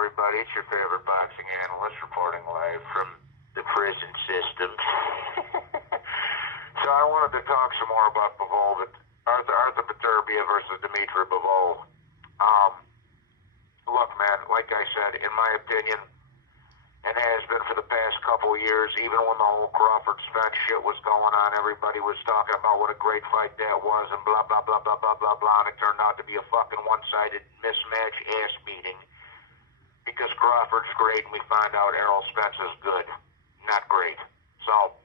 everybody? It's your favorite boxing analyst reporting live from the prison system. So I wanted to talk some more about Bivol, Arthur Beterbiev versus Dimitri Bivol. Look, man, like I said, in my opinion, and has been for the past couple of years, even when the whole Crawford-Spence shit was going on, everybody was talking about what a great fight that was and blah, blah, blah, blah, blah, blah, blah, and it turned out to be a fucking one-sided mismatch ass meeting because Crawford's great and we find out Errol Spence is good. Not great. So,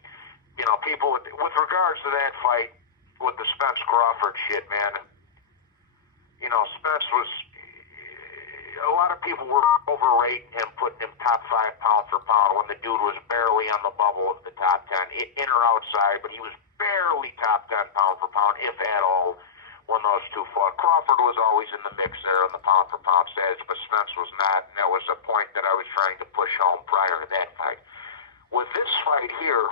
you know, people, with regards to that fight, with the Spence-Crawford shit, man, you know, Spence was... A lot of people were overrating him, putting him top 5 pound for pound when the dude was barely on the bubble of the top 10, in or outside, but he was barely top 10 pound for pound, if at all, when those two fought. Crawford was always in the mix there in the pound for pound status, but Spence was not, and that was a point that I was trying to push home prior to that fight. With this fight here,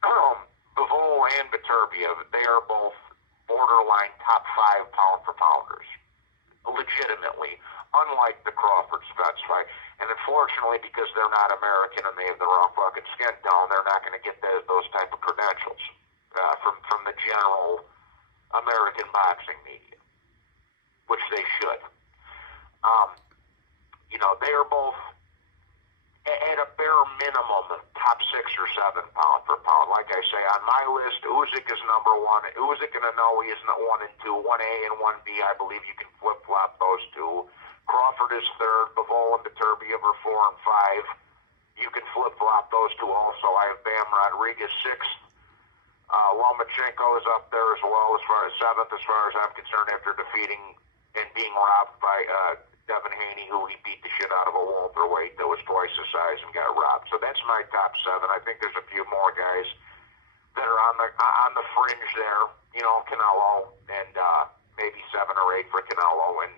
Bivol and Beterbiev, they are both borderline top 5 pound for pounders. Legitimately, unlike the Crawford-Spence fight. And unfortunately, because they're not American and they have the wrong fucking skin tone, they're not going to get those type of credentials from the general American boxing media, which they should. You know, they are both at a bare minimum top 6 or 7 pound for pound. Like I say, on my list, Usyk is number 1. Usyk and Inoue is 1 and 2. 1A and 1B, I believe you can flip-flop those two. Crawford is 3rd. Bivol and Beterbiev are 4 and 5. You can flip-flop those two also. I have Bam Rodriguez 6th. Lomachenko is up there as well as far as 7th, as far as I'm concerned, after defeating and being robbed by Devin Haney, who he beat the shit out of a welterweight that was twice his size and got robbed. So that's my top 7. I think there's a few more guys that are on the fringe there. You know, Canelo and maybe 7 or 8 for Canelo, and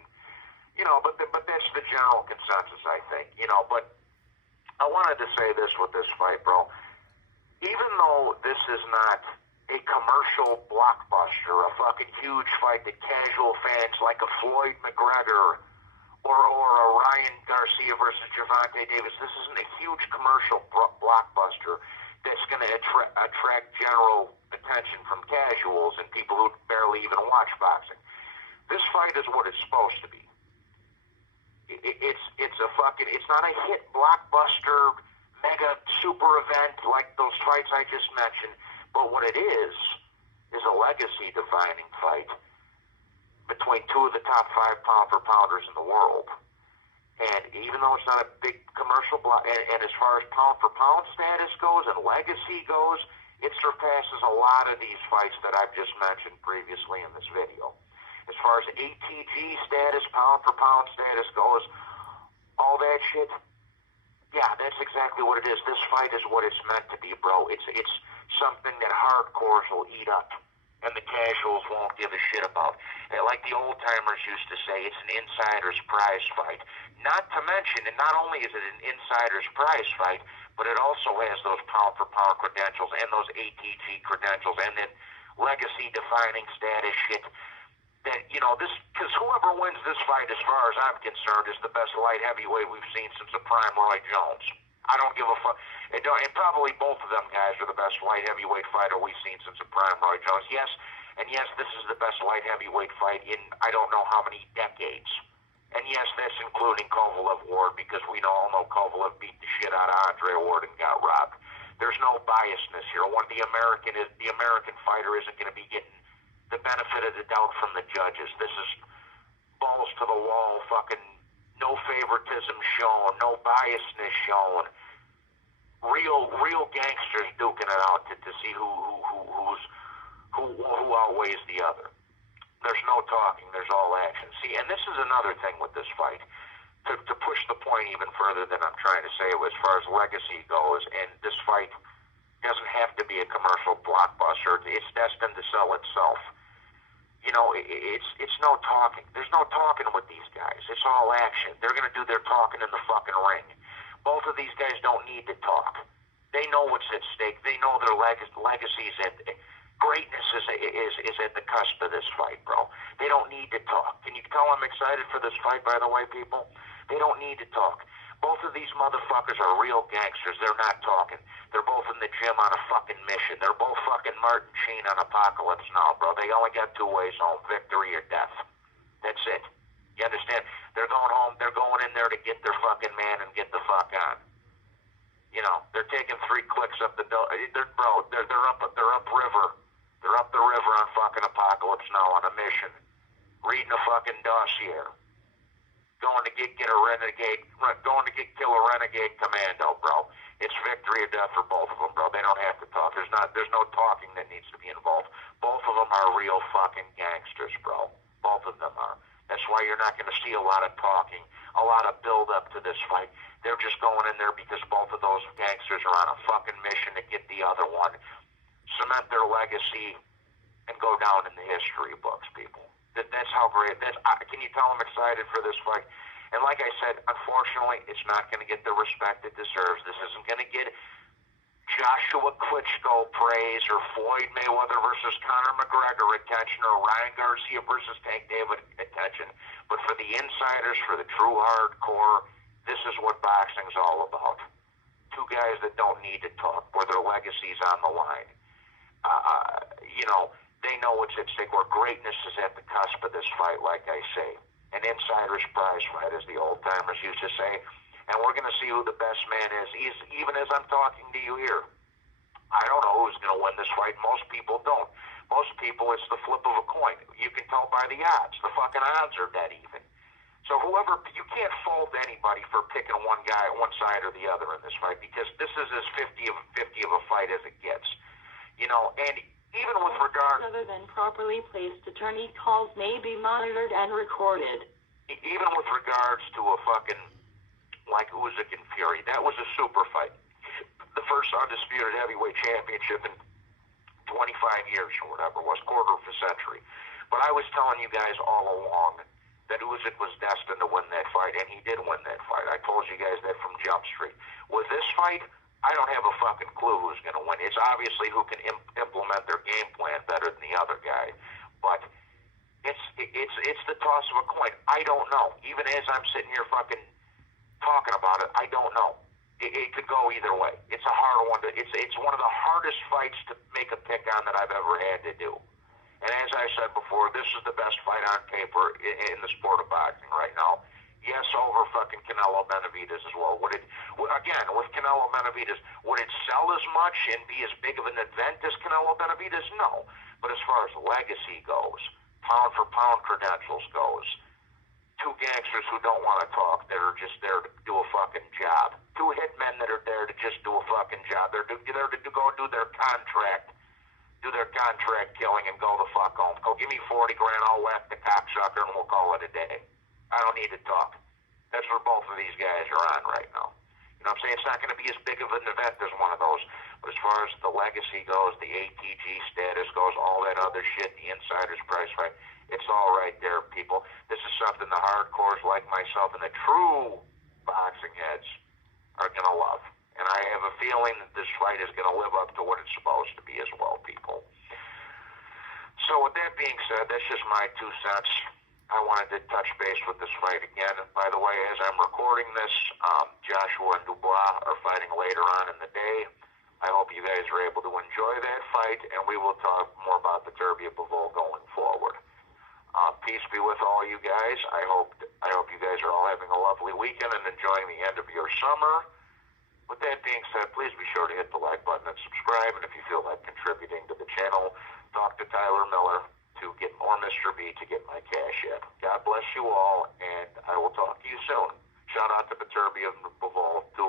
you know, but that's the general consensus, I think. You know, but I wanted to say this with this fight, bro. Even though this is not a commercial blockbuster, a fucking huge fight that casual fans like a Floyd McGregor or a Ryan Garcia versus Gervonta Davis, this isn't a huge commercial blockbuster that's going to attract general attention from casuals and people who barely even watch boxing. This fight is what it's supposed to be. It's not a hit blockbuster mega super event like those fights I just mentioned, but what it is a legacy defining fight between two of the top 5 pound for pounders in the world. And even though it's not a big commercial block, and as far as pound for pound status goes and legacy goes, it surpasses a lot of these fights that I've just mentioned previously in this video. As far as ATG status, pound for pound status goes, all that shit, yeah, that's exactly what it is. This fight is what it's meant to be, bro. It's something that hardcores will eat up and the casuals won't give a shit about. And like the old timers used to say, it's an insider's prize fight. Not to mention, and not only is it an insider's prize fight, but it also has those pound for pound credentials and those ATG credentials and then legacy defining status shit. That, you know, this, because whoever wins this fight, as far as I'm concerned, is the best light heavyweight we've seen since the prime Roy Jones. I don't give a fuck. And probably both of them guys are the best light heavyweight fighter we've seen since the prime Roy Jones. Yes, and yes, this is the best light heavyweight fight in I don't know how many decades. And yes, that's including Kovalev Ward, because we all know Kovalev beat the shit out of Andre Ward and got robbed. There's no biasness here. The American fighter isn't going to be getting the benefit of the doubt from the judges. This is balls to the wall, fucking no favoritism shown, no biasness shown. Real gangsters duking it out to see who outweighs the other. There's no talking, there's all action. See, and this is another thing with this fight. To push the point even further than I'm trying to say as far as legacy goes, and this fight doesn't have to be a commercial blockbuster. It's destined to sell itself. You know, it's no talking. There's no talking with these guys. It's all action. They're going to do their talking in the fucking ring. Both of these guys don't need to talk. They know what's at stake. They know their legacies greatness is at the cusp of this fight, bro. They don't need to talk. Can you tell I'm excited for this fight, by the way, people? They don't need to talk. Both of these motherfuckers are real gangsters. They're not talking. They're both in the gym on a fucking mission. They're both fucking Martin Sheen on Apocalypse Now, bro. They only got two ways home, victory or death. That's it. You understand? They're going home. They're going in there to get their fucking man and get the fuck on. You know, they're taking 3 clicks up the they're upriver. They're up the river on fucking Apocalypse Now on a mission. Reading a fucking dossier. Going to kill a renegade commando, bro. It's victory or death for both of them, bro. They don't have to talk. There's no talking that needs to be involved. Both of them are real fucking gangsters, bro. Both of them are. That's why you're not going to see a lot of talking, a lot of build up to this fight. They're just going in there because both of those gangsters are on a fucking mission to get the other one, cement their legacy, and go down in the history books, people. That's how great. Can you tell I'm excited for this fight? And like I said, unfortunately, it's not going to get the respect it deserves. This isn't going to get Joshua Klitschko praise or Floyd Mayweather versus Conor McGregor attention or Ryan Garcia versus Tank David attention. But for the insiders, for the true hardcore, this is what boxing's all about. Two guys that don't need to talk, where their legacy's on the line. They know what's at stake, where greatness is at the cusp of this fight, like I say. An insider's prize fight, as the old-timers used to say. And we're going to see who the best man is, even as I'm talking to you here. I don't know who's going to win this fight. Most people don't. Most people, it's the flip of a coin. You can tell by the odds. The fucking odds are dead even. So you can't fault anybody for picking one guy, one side or the other in this fight, because this is as 50 of a fight as it gets. And even with regard... Other than properly placed attorney calls may be monitored and recorded. Even with regards to a fucking, like Usyk and Fury, that was a super fight. The first undisputed heavyweight championship in 25 years or whatever, was quarter of a century. But I was telling you guys all along that Usyk was destined to win that fight, and he did win that fight. I told you guys that from Jump Street. With this fight, I don't have a fucking clue who's going to win. It's obviously who can implement their game plan better than the other guy. But it's the toss of a coin. I don't know. Even as I'm sitting here fucking talking about it, I don't know. It could go either way. It's a hard one. It's one of the hardest fights to make a pick on that I've ever had to do. And as I said before, this is the best fight on paper in the sport of boxing right now. Yes, over fucking Canelo Benavidez as well. Again, with Canelo Benavidez, would it sell as much and be as big of an event as Canelo Benavidez? No. But as far as legacy goes, pound for pound credentials goes, two gangsters who don't want to talk, that are just there to do a fucking job. Two hitmen that are there to just do a fucking job. They're there to go do their contract killing and go the fuck home. Go give me 40 grand, I'll whack the cocksucker and we'll call it a day. I don't need to talk. That's where both of these guys are on right now. You know what I'm saying? It's not going to be as big of an event as one of those. But as far as the legacy goes, the ATG status goes, all that other shit, the insider's price fight, it's all right there, people. This is something the hardcores like myself and the true boxing heads are going to love. And I have a feeling that this fight is going to live up to what it's supposed to be as well, people. So with that being said, that's just my 2 cents. I wanted to touch base with this fight again. And by the way, as I'm recording this, Joshua and Dubois are fighting later on in the day. I hope you guys are able to enjoy that fight, and we will talk more about Beterbiev Bivol going forward. Peace be with all you guys. I hope you guys are all having a lovely weekend and enjoying the end of your summer. With that being said, please be sure to hit the like button and subscribe. And if you feel like contributing to the channel, talk to Tyler Miller to get more Mr. B to get my cash in. God bless you all, and I will talk to you soon. Shout out to Beterbiev Bivol, two